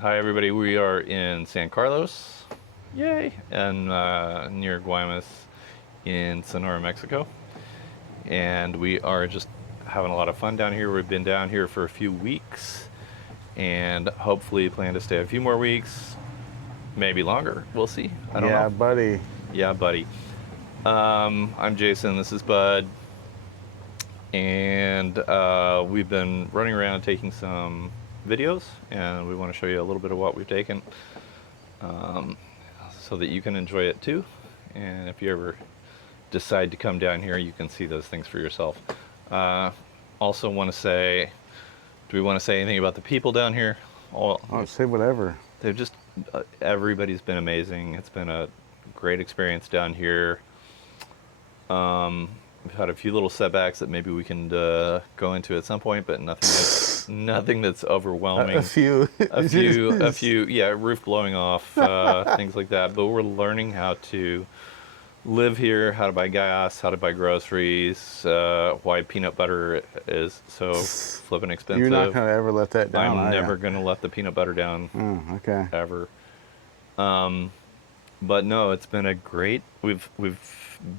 Hi, everybody. We are in San Carlos, yay, and near Guaymas in Sonora, Mexico. And we are just having a lot of fun down here. We've been down here for a few weeks and hopefully plan to stay a few more weeks, maybe longer. We'll see. I don't Yeah, know. buddy. Yeah, buddy. I'm Jason. This is Bud. And we've been running around taking some videos, and we want to show you a little bit of what we've taken so that you can enjoy it too. And if you ever decide to come down here, you can see those things for yourself. Also want to say, do we want to say anything about the people down here? Say whatever. They're just, everybody's been amazing. It's been a great experience down here. We've had a few little setbacks that maybe we can go into at some point, but nothing that's overwhelming. A few. a few, yeah, roof blowing off, things like that. But we're learning how to live here, how to buy gas, how to buy groceries, why peanut butter is so flippin' expensive. You're not going to ever let that down, I'm never going to let the peanut butter down. Okay. Ever. But no, it's been a great. We've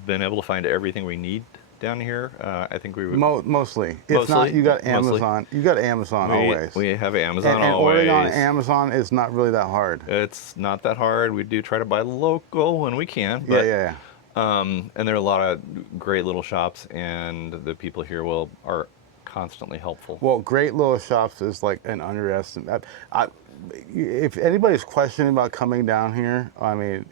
been able to find everything we need down here. I think we would mostly. If not, you got Amazon. You got Amazon always. We have Amazon and always. ordering on Amazon is not really that hard. It's not that hard. We do try to buy local when we can. But, yeah. And there are a lot of great little shops, and the people here are constantly helpful. Well, great little shops is like an underestimate. If anybody's questioning about coming down here, I mean,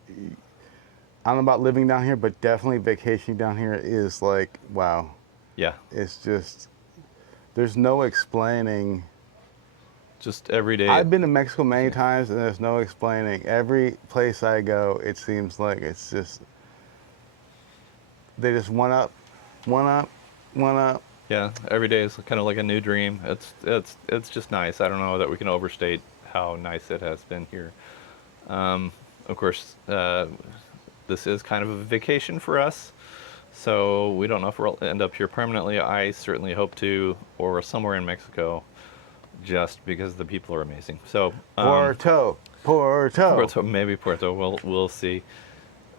I don't know about living down here, but definitely vacationing down here is like, wow. Yeah. It's just, there's no explaining. Just every day. I've been to Mexico many times, and there's no explaining. Every place I go, it seems like it's just, they just one up. Yeah, every day is kind of like a new dream. It's just nice. I don't know that we can overstate how nice it has been here. Of course, this is kind of a vacation for us, so we don't know if we'll end up here permanently. I certainly hope to, or somewhere in Mexico, just because the people are amazing. So Puerto, maybe Puerto. We'll see.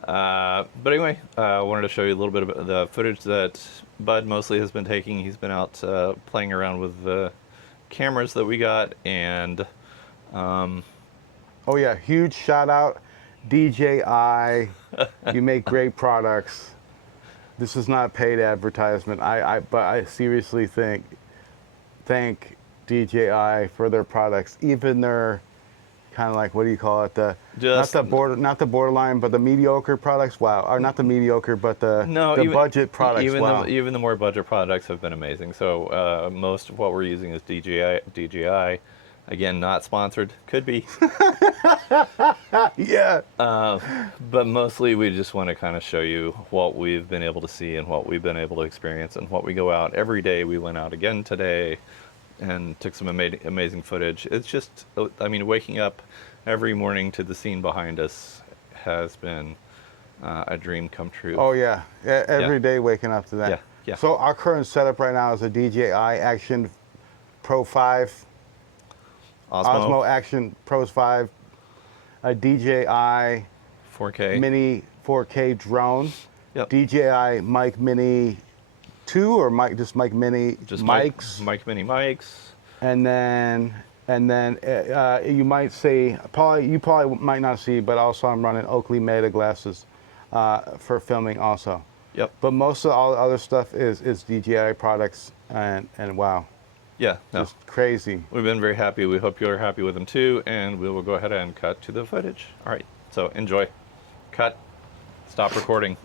But anyway, I wanted to show you a little bit of the footage that Bud mostly has been taking. He's been out playing around with the cameras that we got, and oh yeah, huge shout out DJI. You make great products. This is not a paid advertisement. But I seriously thank DJI for their products, even their kind of like, what do you call it? Not the borderline, but the mediocre products. Wow, or not the mediocre, but the budget products. Even the more budget products have been amazing. So most of what we're using is DJI. Again, not sponsored. Could be. Yeah. But mostly we just want to kind of show you what we've been able to see and what we've been able to experience and what we go out every day. We went out again today and took some amazing footage. It's just, I mean, waking up every morning to the scene behind us has been a dream come true. Oh yeah, every day waking up to that. Yeah. So our current setup right now is a DJI Action Pro 5. Osmo Action Pro 5, a DJI 4K Mini 4K drone, Yep. DJI Mic Mini 2 or just Mic Mini mics, Mic Mini mics, and then you might see you probably might not see, but also I'm running Oakley Meta glasses for filming also. Yep. But most of all the other stuff is DJI products, and wow. Yeah, no. Just crazy. We've been very happy. We hope you're happy with them too, and we will go ahead and cut to the footage. All right, so enjoy. Cut. Stop recording.